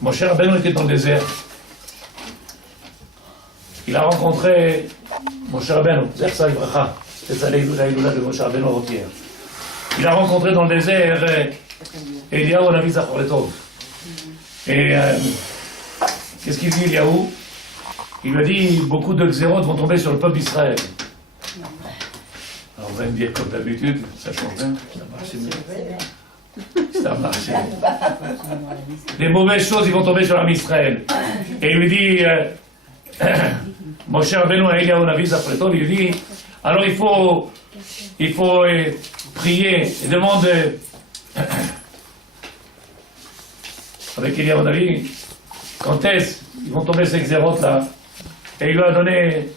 Moshe Rabbeinu était dans le désert. Il a rencontré Moshe Rabbeinu, Zersa Ibracha, c'est ça l'Aïloula de Moshe Rabbeinu hier. Il a rencontré dans le désert Eliyahu Navi Zachor Letov. Et qu'est-ce qu'il dit Eliyahu? Il lui a dit beaucoup de xérotes vont tomber sur le peuple d'Israël. Alors on va me dire comme d'habitude, ça change rien, ça marche mieux. Ça marche. Des mauvaises choses ils vont tomber sur l'âme Israël. Et il lui dit Moshe Rabbeinu à Eliyahu Navi Zachor Letov, il lui dit alors il faut prier et demander avec Eliyahu Navi quand est-ce qu'ils vont tomber ces xérotes là. Et il lui a donné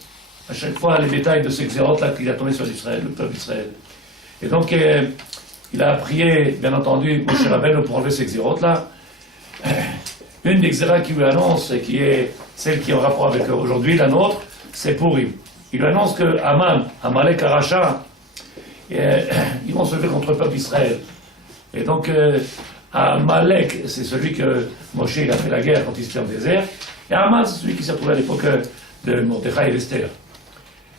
à chaque fois les détails de ces xérotes là qu'il a tombé sur Israël, le peuple d'Israël. Et donc il a prié, bien entendu, Moshe Rabbeinu pour enlever ces xérotes là. Une des xérotes qui lui annonce, et qui est celle qui est en rapport avec aujourd'hui, la nôtre, c'est Purim. Il lui annonce que Aman, Amalek Aracha, ils vont se lever contre le peuple d'Israël. Et donc Amalek, c'est celui que Moshe il a fait la guerre quand il était en désert. Et Aman, c'est celui qui s'est trouvé à l'époque de Mordechai et Esther.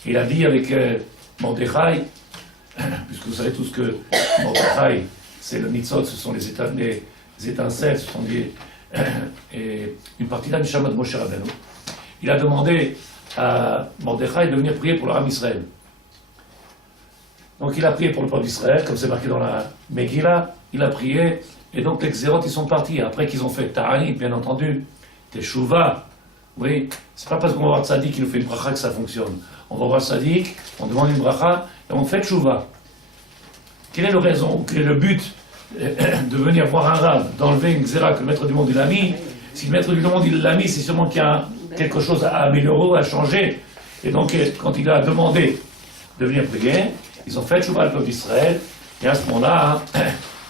Il a dit avec Mordechai, puisque vous savez tous que Mordechai, c'est le mitzvot, ce sont les étincelles, ce sont et une partie de la Neshama de Moshe Rabbeinu. Il a demandé à Mordechai de venir prier pour le Ram Israël. Donc il a prié pour le peuple d'Israël, comme c'est marqué dans la Megillah, il a prié, et donc les xérotes ils sont partis. Après qu'ils ont fait Ta'ani, bien entendu, Teshuvah, oui, c'est pas parce qu'on va voir Tzadik qui nous fait une bracha que ça fonctionne. On va voir Tzadik, on demande une bracha, et on fait Teshuvah. Quelle est la raison, quel est le but de venir voir un rab, d'enlever une xéra que le maître du monde il a mis? Si le maître du monde il l'a mis, c'est sûrement qu'il y a quelque chose à améliorer, à changer. Et donc quand il a demandé de venir prier, ils ont fait Teshuvah le peuple d'Israël, et à ce moment-là,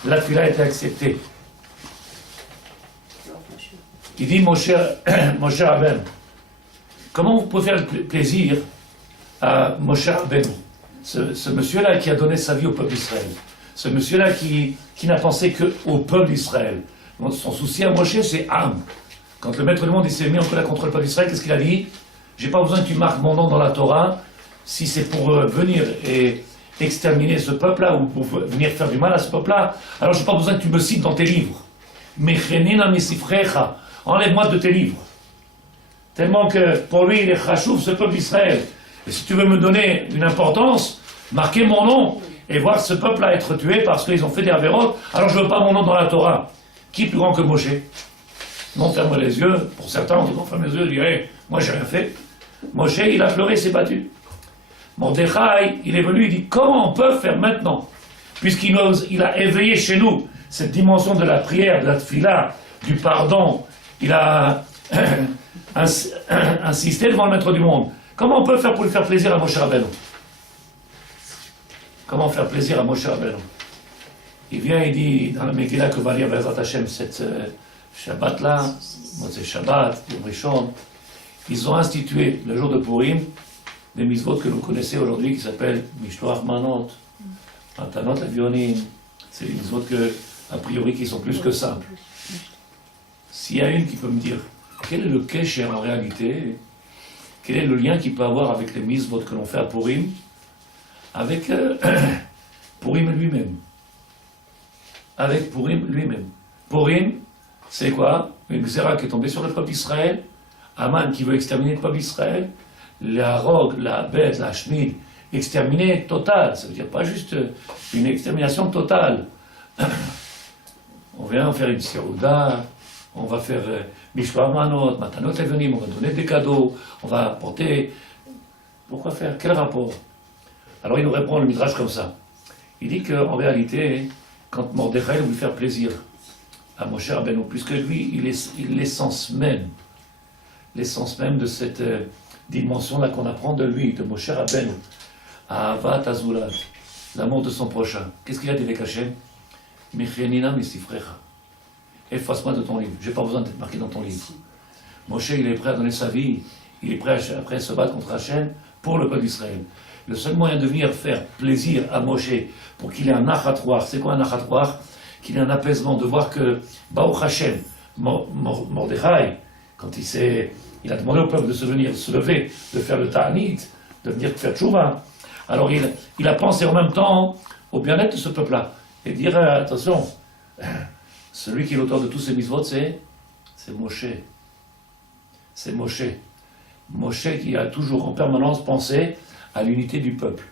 la tefila a été acceptée. Il dit Moshe Rabbeinu, comment vous pouvez faire le plaisir à Moshe Rabbeinu, ce monsieur-là qui a donné sa vie au peuple d'Israël, ce monsieur-là qui n'a pensé qu'au peuple d'Israël. Son souci à Moshe, c'est âme. Quand le maître du monde il s'est mis en colère contre le peuple d'Israël, qu'est-ce qu'il a dit? J'ai pas besoin que tu marques mon nom dans la Torah, si c'est pour venir et exterminer ce peuple-là, ou pour venir faire du mal à ce peuple-là, alors j'ai pas besoin que tu me cites dans tes livres. Mechenina misifrecha, enlève-moi de tes livres. Tellement que pour lui, il est chachouf, ce peuple d'Israël. Et si tu veux me donner une importance, marquez mon nom et voir ce peuple-là être tué parce qu'ils ont fait des avérotes, alors je veux pas mon nom dans la Torah. Qui est plus grand que Moshe? Non, ferme les yeux. Pour certains, on ferme les yeux et dirait, moi j'ai rien fait. Moshe, il a pleuré, il s'est battu. Mordechai, il est venu, il dit, comment on peut faire maintenant? Puisqu'il a éveillé chez nous cette dimension de la prière, de la tefila, du pardon, il a insisté devant le maître du monde. Comment on peut faire pour lui faire plaisir à Moshe Rabbeinu? Comment faire plaisir à Moshe Rabbeinu? Il vient, il dit dans la Megillah que va lire Bezrat Hashem cette Shabbat-là, Motzei Shabbat, Yom Rishon, ils ont institué le jour de Purim des mitzvot que vous connaissez aujourd'hui qui s'appellent Mishloach Manot, Matanot Avionim. C'est des mitzvot que, a priori, qui sont plus que simples. S'il y a une qui peut me dire quel est le kesher en réalité, quel est le lien qu'il peut avoir avec les mitzvot que l'on fait à Purim, avec Purim lui-même. Avec Purim lui-même. Purim, c'est quoi? Une xéra qui est tombée sur le peuple d'Israël, Aman qui veut exterminer le peuple d'Israël, la rogue, la bête, la shmid, exterminer total. Ça veut dire pas juste une extermination totale. On vient faire une sirouda, on va faire Mishloach Manot, Matanot Evenim, on va donner des cadeaux, on va apporter. Pourquoi faire? Quel rapport? Alors il nous répond le Midrash comme ça. Il dit qu'en réalité, quand Mordechai voulait faire plaisir à Moshe Rabbeinu, puisque lui, il est l'essence même de cette dimension-là qu'on apprend de lui, de Moshe Rabbeinu, à Avat Azulat, l'amour de son prochain. Qu'est-ce qu'il a dit avec Hachem? Mechenina misifrecha. Efface-moi de ton livre. Je n'ai pas besoin d'être marqué dans ton livre. Moshe, il est prêt à donner sa vie, il est prêt après à se battre contre Hachem pour le peuple d'Israël. Le seul moyen de venir faire plaisir à Moshe pour qu'il ait un nachatroir, c'est quoi un nachatroir? qu'il y ait un apaisement, de voir que Baruch Hashem, Mordechai, quand il a demandé au peuple de se lever, de faire le ta'anit, de venir faire tchouva, alors il a pensé en même temps au bien-être de ce peuple-là, et dire attention, celui qui est l'auteur de tous ces mitzvot, c'est Moshe. C'est Moshe. Moshe qui a toujours en permanence pensé à l'unité du peuple.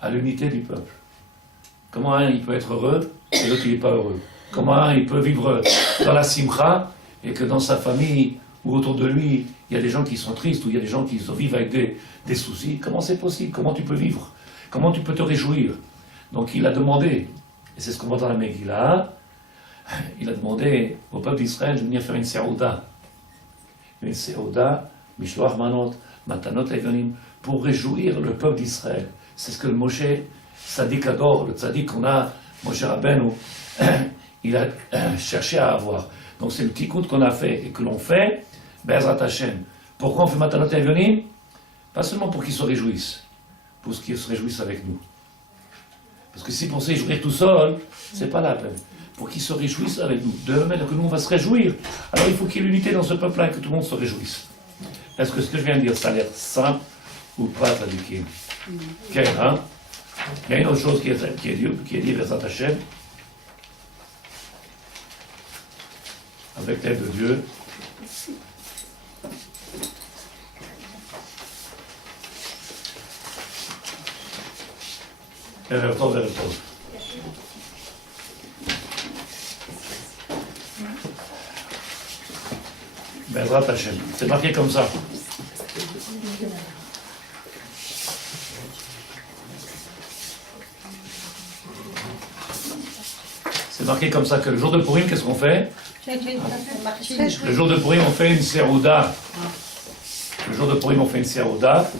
À l'unité du peuple. Comment un il peut être heureux et l'autre il n'est pas heureux. Comment un il peut vivre dans la simcha et que dans sa famille ou autour de lui il y a des gens qui sont tristes ou il y a des gens qui vivent avec des soucis. Comment c'est possible? Comment tu peux vivre? Comment tu peux te réjouir? Donc il a demandé, et c'est ce qu'on voit dans la Megillah, il a demandé au peuple d'Israël de venir faire une seouda. Une seouda, mishloach manot, matanot levanim, pour réjouir le peuple d'Israël. C'est ce que le Moshe Tzadik adore, le Tzadik qu'on a, Moshe Rabbeinu, il a cherché à avoir. Donc c'est le tikkun qu'on a fait et que l'on fait, Be'ezrat Hashem. Pourquoi on fait matanot levanim? Pas seulement pour qu'ils se réjouissent, pour qu'ils se réjouissent avec nous. Parce que si pour se réjouir tout seul, c'est pas la peine. Pour qu'ils se réjouissent avec nous. De même que nous, on va se réjouir. Alors il faut qu'il y ait l'unité dans ce peuple-là et que tout le monde se réjouisse. Est-ce que ce que je viens de dire, ça a l'air simple ou pas, Tzadikim? Quel, hein? Il y a une autre chose qui est dit vers Hashem, avec l'aide de Dieu. Vers toi. Bezrat Hashem. C'est marqué comme ça. C'est marqué comme ça que le jour de Purim, qu'est-ce qu'on fait? Le jour de Purim, on fait une serouda. Le jour de Purim, on fait une serouda.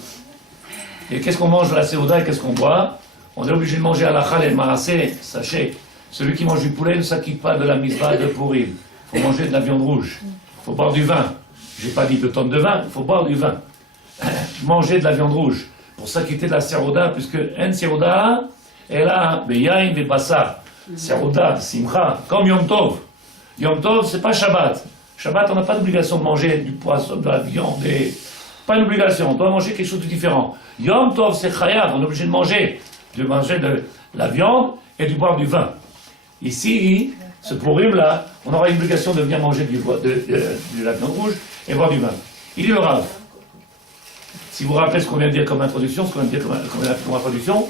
Et qu'est-ce qu'on mange de la serouda et qu'est-ce qu'on boit? On est obligé de manger à la chal et le marassé. Sachez, celui qui mange du poulet ne s'acquitte pas de la mitzvah de Purim. Il faut manger de la viande rouge. Il faut boire du vin. Je n'ai pas dit 2 tonnes de vin, il faut boire du vin. Manger de la viande rouge. Pour s'acquitter de la serouda, puisque en serouda, elle a beyain ve bassar. Serouda, simcha, comme Yom Tov. Yom Tov, c'est pas Shabbat. Shabbat, on n'a pas d'obligation de manger du poisson, de la viande. Pas une obligation, on doit manger quelque chose de différent. Yom Tov, c'est chayav, on est obligé de manger de la viande et de boire du vin. Ici, ce Purim-là, on aura une obligation de venir manger de la viande rouge et boire du vin. Il est le Rav. Si vous vous rappelez ce qu'on vient de dire comme introduction, comme introduction,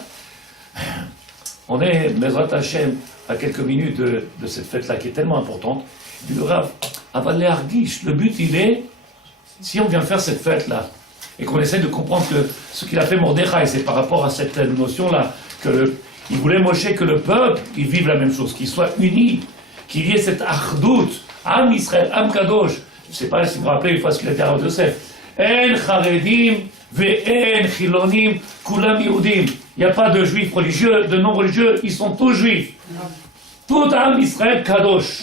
on est, Bezrat Hashem, à quelques minutes de cette fête-là qui est tellement importante. Il dit le Rav, Avalé Argish, le but il est, si on vient faire cette fête-là, et qu'on essaie de comprendre que ce qu'il a fait Mordechai, c'est par rapport à cette notion-là, il voulait Moshe que le peuple, il vive la même chose, qu'il soit uni, qu'il y ait cette achdout, Am Israël, Am Kadosh. Je ne sais pas si vous vous rappelez une fois ce qu'il a dit à Rav Yosef. En charedim ve'en chilonim kulam yehudim. Il n'y a pas de juifs religieux, de non-religieux, ils sont tous juifs. Tout Am Israël Kadosh.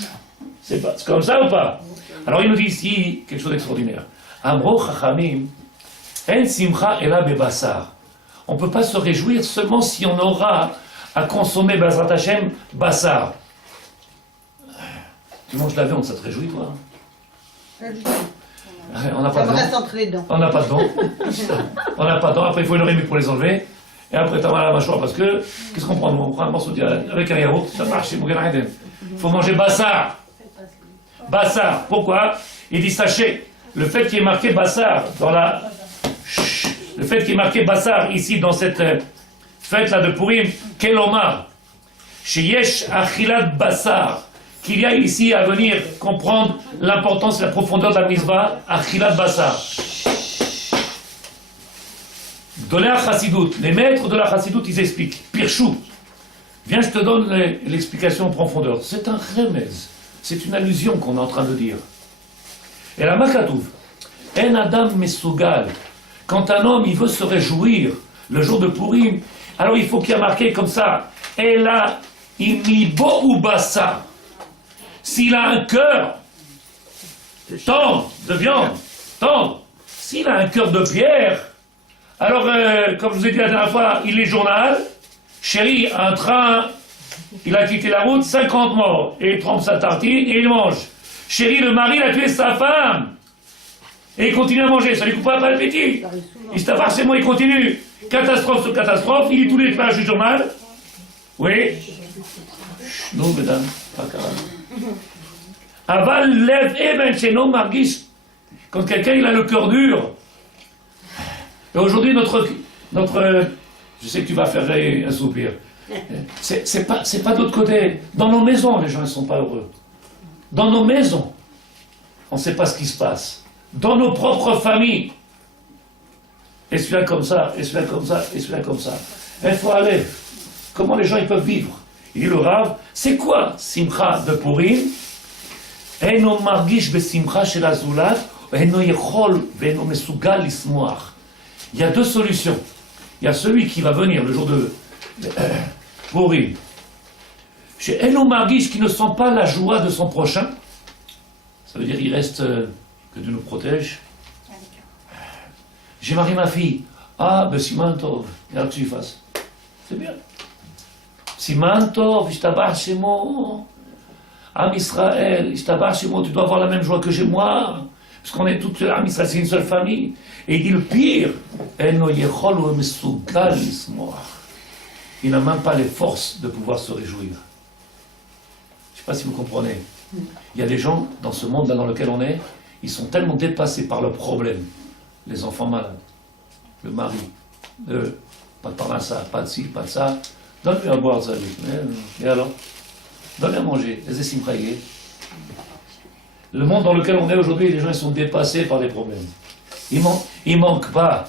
C'est comme ça ou pas? Alors il nous dit ici quelque chose d'extraordinaire. Amro chachamim en simcha ela bebassar. On ne peut pas se réjouir seulement si on aura à consommer Bezrat Hashem bassar. Tu manges la viande, ça te réjouit toi? On n'a pas de dents. On n'a pas de dents. On n'a pas de dents. Après, il faut une remue pour les enlever. Et après, tu as mal à la mâchoire parce que, qu'est-ce qu'on prend? On prend un morceau avec un yaourt, ça marche, c'est mon gars. Il faut manger bassar. Bassar. Pourquoi? Il dit, sachez, le fait qu'il y ait marqué bassar le fait qu'il y ait marqué bassar ici dans cette fête-là de Purim, quel omar, sheyesh achilat bassar, qu'il y a ici à venir comprendre l'importance et la profondeur de la mitzvah, achilat bassar. Dans la Chassidut, les maîtres de la Chassidut, ils expliquent, Pirchou, viens, je te donne l'explication en profondeur. C'est un remez, c'est une allusion qu'on est en train de dire. Et la Makatouv, En Adam Mesugal, quand un homme il veut se réjouir le jour de Purim, alors il faut qu'il y ait marqué comme ça, Ela imibo ou bassa. S'il a un cœur tendre de viande, tendre, s'il a un cœur de pierre, alors comme je vous ai dit la dernière fois, il est journal, chérie, un train Il a quitté la route, 50 morts. Et il trempe sa tartine et il mange. Chérie, le mari, il a tué sa femme. Et il continue à manger, ça lui coupe pas l'appétit. Il se tape chez moi, il continue. Catastrophe sur catastrophe, il lit tous les pages du journal. Oui. Non, mesdames, pas carrément. Aval lève even chez nos marguis. Quand quelqu'un il a le cœur dur. Et aujourd'hui, notre, je sais que tu vas faire un soupir. C'est pas de l'autre côté. Dans nos maisons, les gens ne sont pas heureux. Dans nos maisons, on ne sait pas ce qui se passe. Dans nos propres familles. Et celui-là comme ça, et celui-là comme ça, et celui-là comme ça. Il faut aller. Comment les gens ils peuvent vivre? Il dit le Rav, c'est quoi Simcha de Purim? Eno margish besimcha shel azulat, eno yechol ve'eno mesugal lismoach. Il y a deux solutions. Il y a celui qui va venir le jour de Purim. Chez eno margish qui ne sent pas la joie de son prochain. Ça veut dire il reste que Dieu nous protège. J'ai marié ma fille. Ah, ben Siman Tov. Regarde que tu fasses. C'est bien. Siman Tov, Ishtabach Shemo. Am Israël, Ishtabach Shemo, tu dois avoir la même joie que j'ai moi. Parce qu'on est toute Am Israël, c'est une seule famille. Et il dit le pire. Eno Yechol ou Mesugal Lismoach. Il n'a même pas les forces de pouvoir se réjouir. Je ne sais pas si vous comprenez. Il y a des gens dans ce monde-là dans lequel on est, ils sont tellement dépassés par leurs problèmes. Les enfants malades, le mari, pas de parnassa, pas de ci, pas de ça. Donne-lui à boire, ça lui. Et alors? Donne-lui à manger. Les simchaïés. Le monde dans lequel on est aujourd'hui, les gens ils sont dépassés par des problèmes. Il manque pas.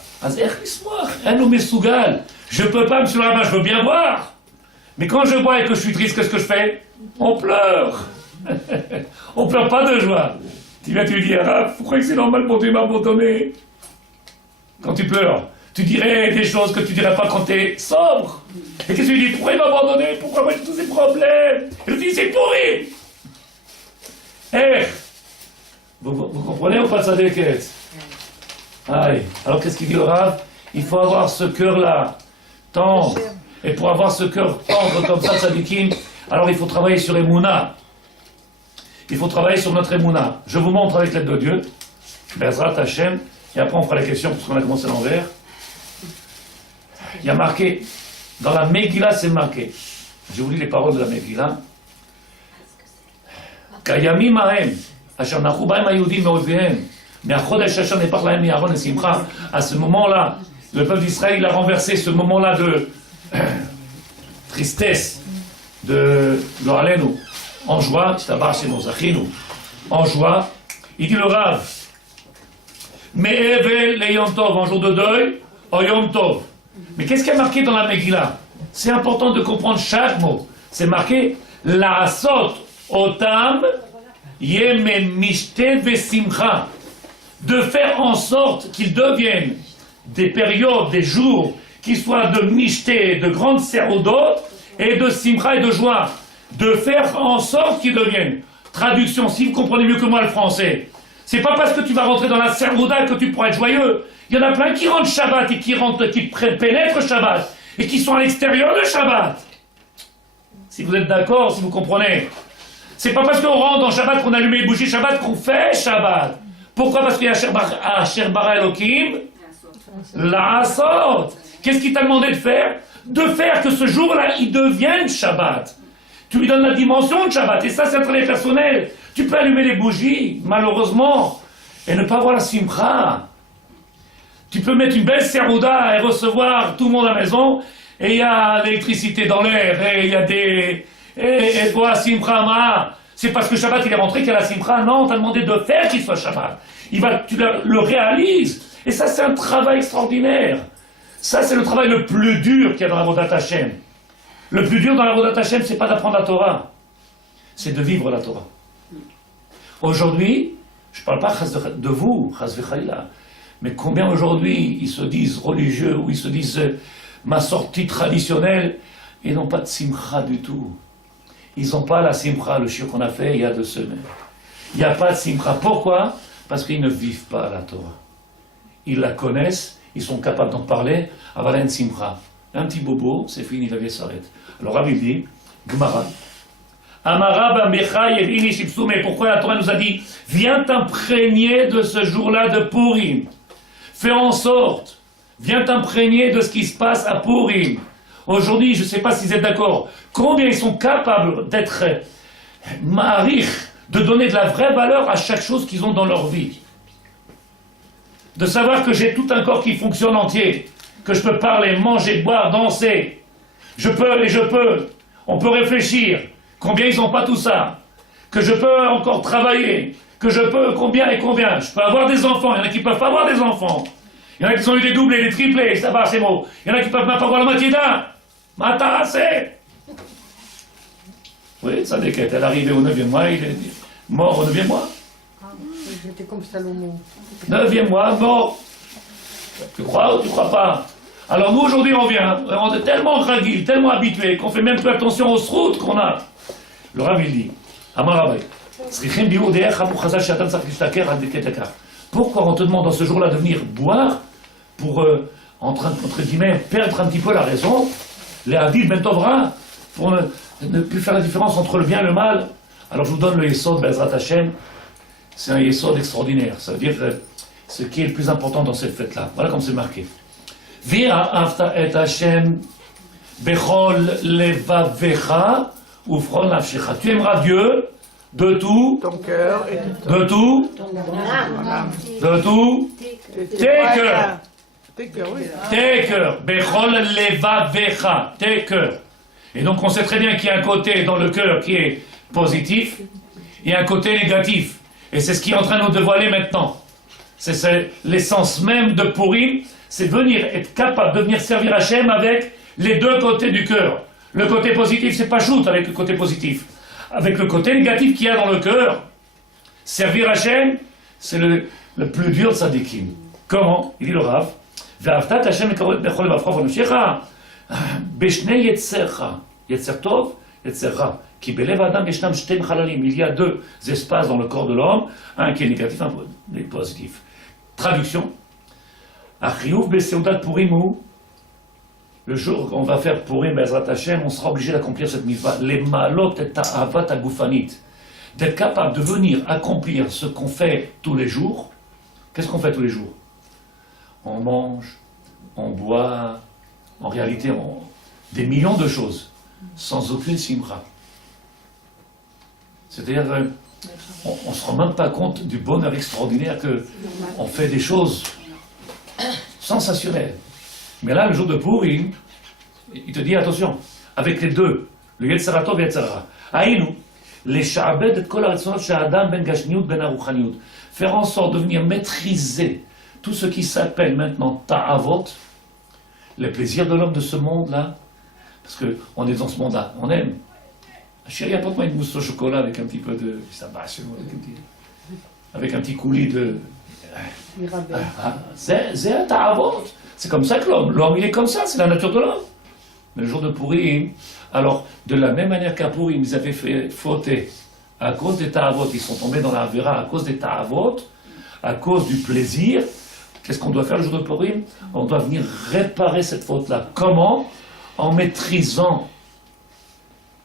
Je peux pas, monsieur le rabbin, je veux bien boire. Mais quand je bois et que je suis triste, qu'est-ce que je fais? On pleure. On pleure pas de joie. Tu viens, tu lui dis, ah, vous croyez que c'est normal pour Dieu m'abandonner? Quand tu pleures, tu dirais des choses que tu dirais pas quand tu es sobre. Et qu'est-ce que tu lui dis? Pourquoi il m'a abandonné? Pourquoi moi j'ai tous ces problèmes? Et tu dis, c'est pourri. Eh, vous comprenez ou pas ça des quêtes? Aïe. Alors qu'est-ce qu'il dit le Rav? Il faut avoir ce cœur-là, tendre. Et pour avoir ce cœur tendre comme ça, Tzadikim, alors il faut travailler sur Emouna. Il faut travailler sur notre Emouna. Je vous montre avec l'aide de Dieu. Bezrat Hashem. Et après on fera les questions parce qu'on a commencé à l'envers. Il y a marqué, dans la Megillah c'est marqué, je vous lis les paroles de la Megillah. Kayamim Ahem, Asher Nachu Bahem Hayudim Me'oivihem, Me'achodesh Asher Nepach Lahem Mi'aron et Simcha. À ce moment-là, le peuple d'Israël il a renversé ce moment-là de tristesse, de Lo'alenu, en joie, T'abar Shemo Zachinu, en joie. Il dit le Rav, Me'evel le Yom Tov, en jour de deuil, au Yom Tov. Mais qu'est-ce qui est marqué dans la Megillah? C'est important de comprendre chaque mot. C'est marqué La'asot otam yemen mishte vesimcha. De faire en sorte qu'ils deviennent des périodes, des jours, qui soient de mishte, de grandes sérodotes, et de simcha et de joie. De faire en sorte qu'ils deviennent. Traduction, si vous comprenez mieux que moi le français. C'est pas parce que tu vas rentrer dans la Servouda que tu pourras être joyeux. Il y en a plein qui rentrent Shabbat et qui pénètrent Shabbat et qui sont à l'extérieur de Shabbat. Si vous êtes d'accord, si vous comprenez. C'est pas parce qu'on rentre dans Shabbat qu'on allume les bougies Shabbat qu'on fait Shabbat. Pourquoi? Parce qu'il y a Asher bara Elokim, La'asot. Qu'est-ce qu'il t'a demandé de faire? De faire que ce jour-là, il devienne Shabbat. Tu lui donnes la dimension de Shabbat. Et ça, c'est un travail personnel. Tu peux allumer les bougies, malheureusement, et ne pas voir la simcha. Tu peux mettre une belle serouda et recevoir tout le monde à la maison, et il y a l'électricité dans l'air, et il y a des... Et voilà, simcha, ma. C'est parce que Shabbat il est rentré qu'il y a la simcha. Non, on t'a demandé de faire qu'il soit Shabbat. Tu le réalises. Et ça, c'est un travail extraordinaire. Ça, c'est le travail le plus dur qu'il y a dans la Avodat Hashem. Le plus dur dans la Avodat Hashem, c'est pas d'apprendre la Torah, c'est de vivre la Torah. Aujourd'hui, je ne parle pas de vous, chas v'chaïla, mais combien aujourd'hui ils se disent religieux ou ils se disent ma sortie traditionnelle et n'ont pas de simcha du tout. Ils n'ont pas la simcha, le shiur qu'on a fait il y a 2 semaines. Il n'y a pas de simcha. Pourquoi? Parce qu'ils ne vivent pas la Torah. Ils la connaissent, ils sont capables d'en parler, avoir une simcha. Un petit bobo, c'est fini, la vie s'arrête. Alors Rabbi dit, Gemara. Amara Bamecha Yerini Shipsume. Pourquoi la Torah nous a dit viens t'imprégner de ce jour-là de Purim. Fais en sorte, viens t'imprégner de ce qui se passe à Purim. Aujourd'hui, je ne sais pas si vous êtes d'accord, combien ils sont capables d'être ma'arich, de donner de la vraie valeur à chaque chose qu'ils ont dans leur vie. De savoir que j'ai tout un corps qui fonctionne entier, que je peux parler, manger, boire, danser. Je peux et je peux. On peut réfléchir. Combien ils n'ont pas tout ça? Que je peux encore travailler. Que je peux combien et combien. Je peux avoir des enfants. Il y en a qui ne peuvent pas avoir des enfants. Il y en a qui ont eu des doublés, des triplés. Ça va, c'est beau. Il y en a qui ne peuvent même pas avoir la moitié d'un. Matarassé. Oui, ça déquête. Elle est arrivée au 9e mois. Il est mort au 9e mois. J'étais comme Salomon. 9e mois, mort. Tu crois ou tu crois pas? Alors nous aujourd'hui on vient, on est tellement ragil, tellement habitués qu'on fait même plus attention aux routes qu'on a. Le Rav il dit, pourquoi on te demande dans ce jour-là de venir boire pour, entre guillemets, perdre un petit peu la raison, les Aviv Ben Tovra, pour ne plus faire la différence entre le bien et le mal? Alors je vous donne le Yesod Bezrat Hashem, c'est un Yesod extraordinaire, ça veut dire ce qui est le plus important dans cette fête-là. Voilà comme c'est marqué. Ve'ahavta et Hashem bechol levavecha ufron nafshecha. Tu aimeras Dieu de tout Ton cœur et de tout de tout tes cœurs. Tes cœurs, oui. Tes cœurs. Bechol levavecha. Tes cœurs. Et donc on sait très bien qu'il y a un côté dans le cœur qui est positif et un côté négatif. Et c'est ce qui est en train de nous dévoiler maintenant. C'est l'essence même de Purim, c'est venir être capable de venir servir Hachem avec les deux côtés du cœur. Le côté positif, c'est pas shoot avec le côté positif. Avec le côté négatif qu'il y a dans le cœur, servir Hachem, c'est le plus dur de Sadikim. Comment? Il dit le Rav, Ve'avtat Hachem ekaroet bechol levavecha v'nafshecha, b'shnei yetzercha, yetzer tov, yetzer ra. Il y a deux espaces dans le corps de l'homme, un qui est négatif, un qui est positif. Traduction. Le jour qu'on va faire Purim Bezrat Hashem, on sera obligé d'accomplir cette mitzvah. Les malot et ta'avat agufanit. D'être capable de venir accomplir ce qu'on fait tous les jours. Qu'est-ce qu'on fait tous les jours? On mange, on boit, en réalité, des millions de choses, sans aucune simra. C'est-à-dire on ne se rend même pas compte du bonheur extraordinaire qu'on fait des choses sensationnelles. Mais là, le jour de Purim, il te dit attention, avec les deux, le Yetzera Tov et Yetzera Ra. Aïnou, les Sha'abed et Kol Haratzonot Sha'adam ben Gashniut ben Aruchaniut. Faire en sorte de venir maîtriser tout ce qui s'appelle maintenant Ta'avot, les plaisirs de l'homme de ce monde-là, parce qu'on est dans ce monde-là, on aime. Chérie, apporte-moi une mousse au chocolat avec un petit peu de... avec un petit coulis de... C'est un ta'avot. C'est comme ça que l'homme il est comme ça, c'est la nature de l'homme. Mais le jour de Purim, alors de la même manière qu'à Purim, ils avaient fait fauter à cause des ta'avot, ils sont tombés dans la vera à cause des ta'avot, à cause du plaisir. Qu'est-ce qu'on doit faire le jour de Purim? On doit venir réparer cette faute-là. Comment? En maîtrisant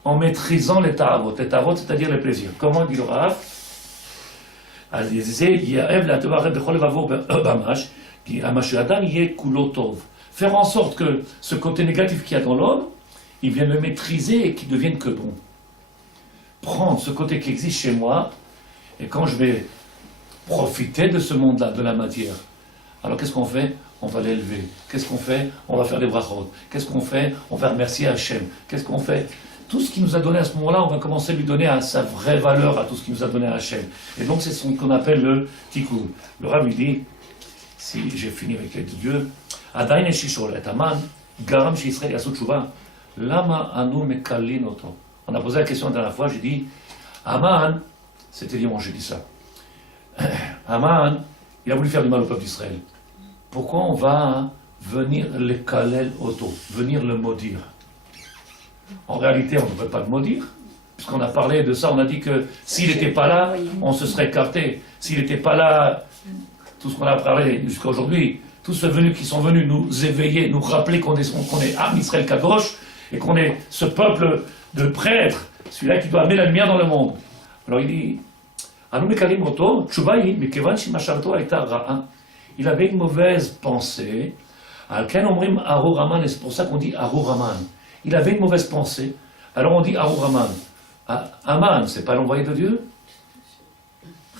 les ta'avot. Les ta'avot, c'est-à-dire les plaisirs. Comment dit le Rav? Faire en sorte que ce côté négatif qu'il y a dans l'homme, il vienne le maîtriser et qu'il devienne que bon. Prendre ce côté qui existe chez moi, et quand je vais profiter de ce monde-là, de la matière, alors qu'est-ce qu'on fait? On va l'élever. Qu'est-ce qu'on fait? On va faire des brachot. Qu'est-ce qu'on fait? On va remercier Hachem. Qu'est-ce qu'on fait? Tout ce qu'il nous a donné à ce moment-là, on va commencer à lui donner à sa vraie valeur, à tout ce qu'il nous a donné à Hachem. Et donc c'est ce qu'on appelle le tikkun. Le Rav lui dit, si j'ai fini avec les deux dieux, Adain et Shishol et Aman, Garam Shisrael Yasut Shuva, Lama Anu Mekalin Oto. On a posé la question la dernière fois, j'ai dit, Aman, c'était dimanche, j'ai dit ça. Aman, il a voulu faire du mal au peuple d'Israël. Pourquoi on va venir le Kalel Oto, venir le maudire? En réalité, on ne veut pas le maudire, puisqu'on a parlé de ça, on a dit que s'il n'était pas là, on se serait écarté. S'il n'était pas là, tout ce qu'on a parlé jusqu'à aujourd'hui, tous ceux qui sont venus nous éveiller, nous rappeler qu'on est Am Israël Kadosh, et qu'on est ce peuple de prêtre, celui-là qui doit amener la lumière dans le monde. Alors il dit, Anu mekalim oto, tchouva hi, mekevan shimashavato haïta ra'a. Il avait une mauvaise pensée. Al-ken omrim Arouraman, et c'est pour ça qu'on dit Arouraman. Il avait une mauvaise pensée, alors on dit Arouraman. Aman, c'est pas l'envoyé de Dieu?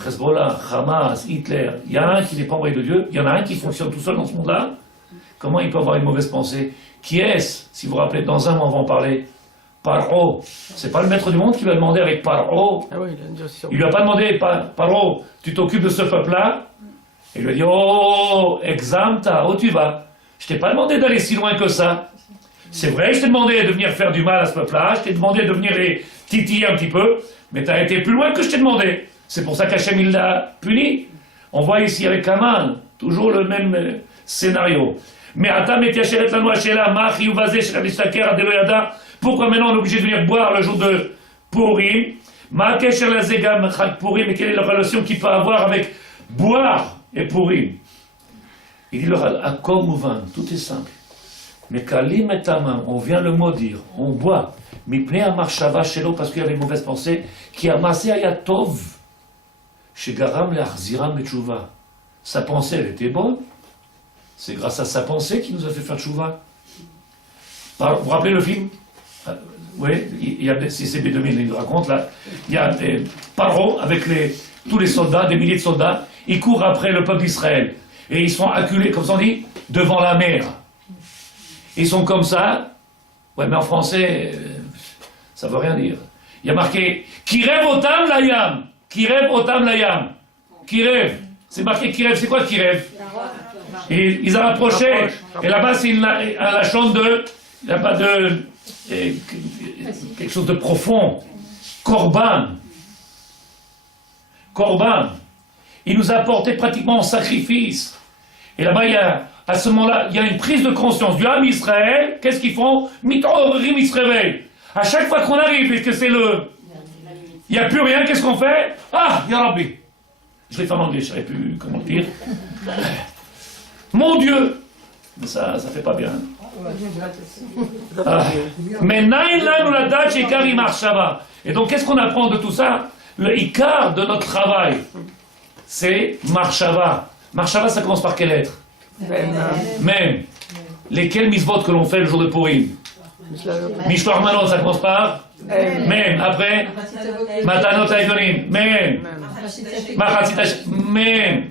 Hezbollah, Hamas, Hitler, il y en a un qui n'est pas envoyé de Dieu, il y en a un qui fonctionne tout seul dans ce monde-là. Comment il peut avoir une mauvaise pensée? Qui est-ce? Si vous vous rappelez, dans un mois on va en parler. Paro. C'est pas le maître du monde qui va demander avec Paro. Ah oui, il a dit aussi. Il lui a pas demandé, Paro, tu t'occupes de ce peuple-là? Il lui a dit, oh, examta, où tu vas? Je t'ai pas demandé d'aller si loin que ça. C'est vrai, je t'ai demandé de venir faire du mal à ce peuple-là, je t'ai demandé de venir les titiller un petit peu, mais tu as été plus loin que je t'ai demandé. C'est pour ça qu'Hachem il l'a puni. On voit ici avec Haman, toujours le même scénario. Mais pourquoi maintenant on est obligé de venir boire le jour de Purim? Et quelle est la relation qu'il peut avoir avec boire et Purim? Il dit tout est simple. Mais Kalim et Taman, on vient le maudire, on boit. Mipnei Amarshava Shelo, parce qu'il y avait une mauvaise pensée, qui a massé Ayatov, chez Garam le Achziram Metshuva. Sa pensée, elle était bonne. C'est grâce à sa pensée qu'il nous a fait faire Tchouva. Vous vous rappelez le film? Oui, il y a CCB 2000, il raconte là. Il y a Paro avec tous les soldats, des milliers de soldats, ils courent après le peuple d'Israël. Et ils sont acculés, comme ça on dit, devant la mer. Ils sont comme ça. Ouais, mais en français, ça veut rien dire. Il y a marqué qui rêve otam layam. Qui rêve otam layam. Qui rêve. C'est marqué qui rêve. C'est quoi qui rêve? Et ils ont rapproché. Et là-bas, c'est la chambre de. Il n'y a pas de. Quelque chose de profond. Korban. Korban. Il nous a apporté pratiquement en sacrifice. Et là-bas, à ce moment-là, il y a une prise de conscience du Ham Israël. Qu'est-ce qu'ils font? Mitorim, ils se réveillent. À chaque fois qu'on arrive, est-ce que c'est le... Il n'y a plus rien, qu'est-ce qu'on fait? Ah, Ya Rabbi. Je l'ai fait en anglais, je ne savais plus comment le dire. Mon Dieu. Mais ça ne fait pas bien. Ah. Mais Naïla nous la date chez Kari Marshava. Et donc, qu'est-ce qu'on apprend de tout ça? Le Icar de notre travail, c'est Marshava. Marshava, ça commence par quelle lettre? Même. Lesquels misvot que l'on fait le jour de Purim? Mishloach Manot, ça commence par Même. Après Matanot Haïdonim. Même. Machatzit Même.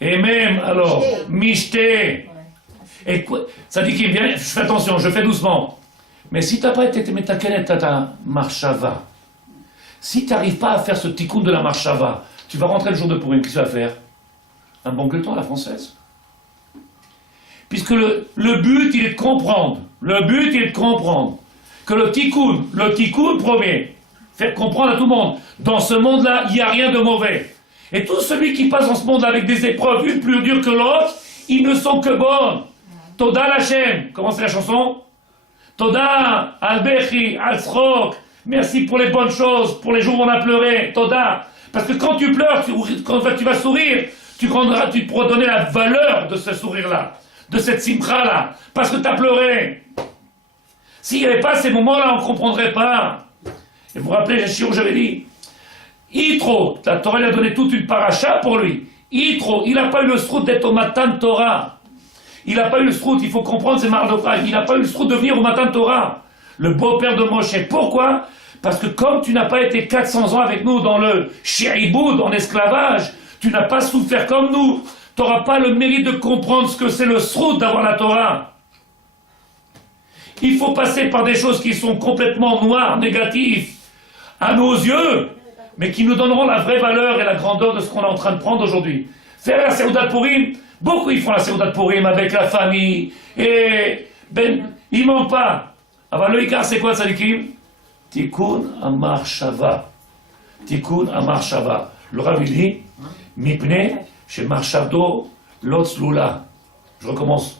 Et même, alors, Mishte. Et ça dit qu'il vient, fais attention, je fais doucement. Mais si tu n'as pas été metakenet à ta Marshava, si tu n'arrives pas à faire ce tikkun de la Marshava, tu vas rentrer le jour de Purim, qu'est-ce que tu vas faire? Un bon gueuleton à la française. Puisque le but, il est de comprendre. Le but, il est de comprendre que le tikkun premier, faire comprendre à tout le monde, dans ce monde-là, il n'y a rien de mauvais. Et tout celui qui passe dans ce monde-là avec des épreuves, une plus dure que l'autre, ils ne sont que bonnes. Toda Lachem. Comment c'est la chanson? Toda, Al-Bechi, Al-Srok. Merci pour les bonnes choses, pour les jours où on a pleuré. Toda. Parce que quand tu pleures, quand tu vas sourire, tu pourras donner la valeur de ce sourire-là, de cette simcha-là, parce que tu as pleuré. S'il n'y avait pas ces moments-là, on ne comprendrait pas. Et vous vous rappelez, j'avais dit, Yitro, la Torah lui a donné toute une paracha pour lui. Yitro, il n'a pas eu le srout d'être au Matan Torah. Il n'a pas eu le srout, il faut comprendre, c'est Mardochai. Il n'a pas eu le srout de venir au Matan Torah. Le beau-père de Moshe. Pourquoi? Parce que comme tu n'as pas été 400 ans avec nous dans le Shi'iboud, en esclavage, tu n'as pas souffert comme nous. Tu n'auras pas le mérite de comprendre ce que c'est le srout d'avoir la Torah. Il faut passer par des choses qui sont complètement noires, négatives, à nos yeux, mais qui nous donneront la vraie valeur et la grandeur de ce qu'on est en train de prendre aujourd'hui. Faire la Seudat Purim, beaucoup ils font la Seudat Purim avec la famille, et ils mentent pas. Alors le Icar, c'est quoi, Tzadikim? Tikkun Amarshava. Tikkun Amarshava. Le Rav dit, Mipne, chez Marshavdo, Lotzlula. Je recommence.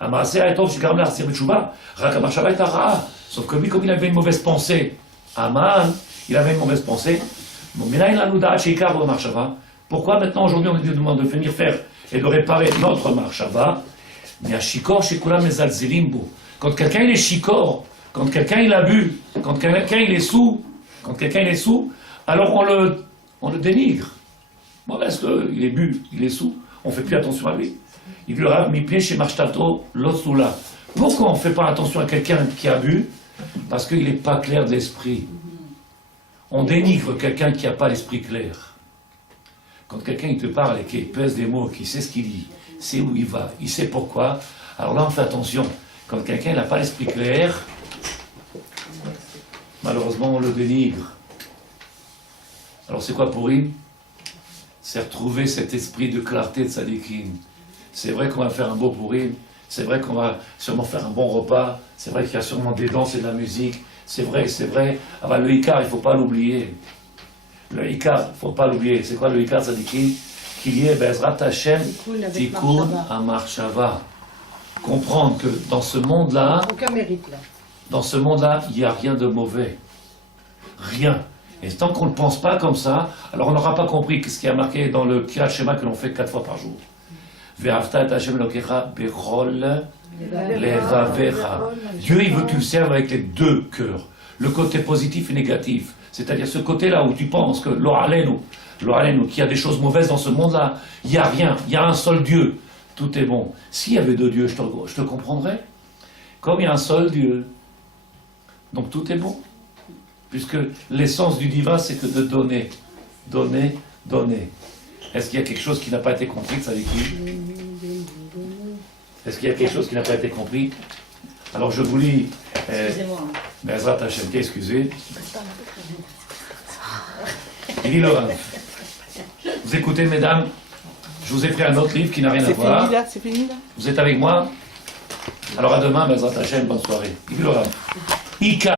Amaraseh Aetov, chez Garam l'Arsir Betshuva, Rak Amarshava est Ara. Sauf que lui, comme il avait une mauvaise pensée, Aman, il avait une mauvaise pensée. Pourquoi maintenant, aujourd'hui, on nous demande de venir faire et de réparer notre Marshava? Mais à Shikor, chez Kulam les Alzelimbo. Quand quelqu'un est Shikor, Quand quelqu'un il a bu, quand quelqu'un il est sous, alors on le dénigre. Bon, est-ce qu'il est bu, il est sous, on ne fait plus attention à lui. Il lui a mis pied chez Marshtato, l'autre là. Pourquoi on ne fait pas attention à quelqu'un qui a bu? Parce qu'il n'est pas clair de l'esprit. On dénigre quelqu'un qui n'a pas l'esprit clair. Quand quelqu'un il te parle et qu'il pèse des mots, qu'il sait ce qu'il dit, sait où il va, il sait pourquoi, alors là on fait attention. Quand quelqu'un n'a pas l'esprit clair, malheureusement on le dénigre. Alors c'est quoi Pourim? C'est retrouver cet esprit de clarté de Sadikim. C'est vrai qu'on va faire un beau Pourim, c'est vrai qu'on va sûrement faire un bon repas, c'est vrai qu'il y a sûrement des danses et de la musique, c'est vrai. Ah bah, le Icar, il ne faut pas l'oublier. Le Icar, il ne faut pas l'oublier. C'est quoi le Icar Sadikim? Qu'il y ait Bezrat Hashem, Tikkun Amarshava. Comprendre que dans ce monde-là, Aucun mérite là. dans ce monde-là, il n'y a rien de mauvais. Rien. Et tant qu'on ne pense pas comme ça, alors on n'aura pas compris ce qui a marqué dans le Kirat Shema que l'on fait 4 fois par jour. Ve'afta et Hashem Elokecha bechol levavecha. Dieu, il veut que tu le serves avec les deux cœurs. Le côté positif et négatif. C'est-à-dire ce côté-là où tu penses que l'oralenu, qu'il y a des choses mauvaises dans ce monde-là, il n'y a rien, il y a un seul Dieu. Tout est bon. S'il y avait deux dieux, je te comprendrais. Comme il y a un seul Dieu. Donc tout est bon. Puisque l'essence du divin, c'est que de donner. Donner, donner. Est-ce qu'il y a quelque chose qui n'a pas été compris, ça dit qui? Est-ce qu'il y a quelque chose qui n'a pas été compris? Alors je vous lis. Excusez-moi. Bezrat Hashem, excusez. Il dit le Rav. Vous écoutez, mesdames, je vous ai pris un autre livre qui n'a rien à voir. C'est fini là. Vous êtes avec moi? Alors à demain, Bezrat Hashem, bonne soirée. Il dit le Rav. Ika.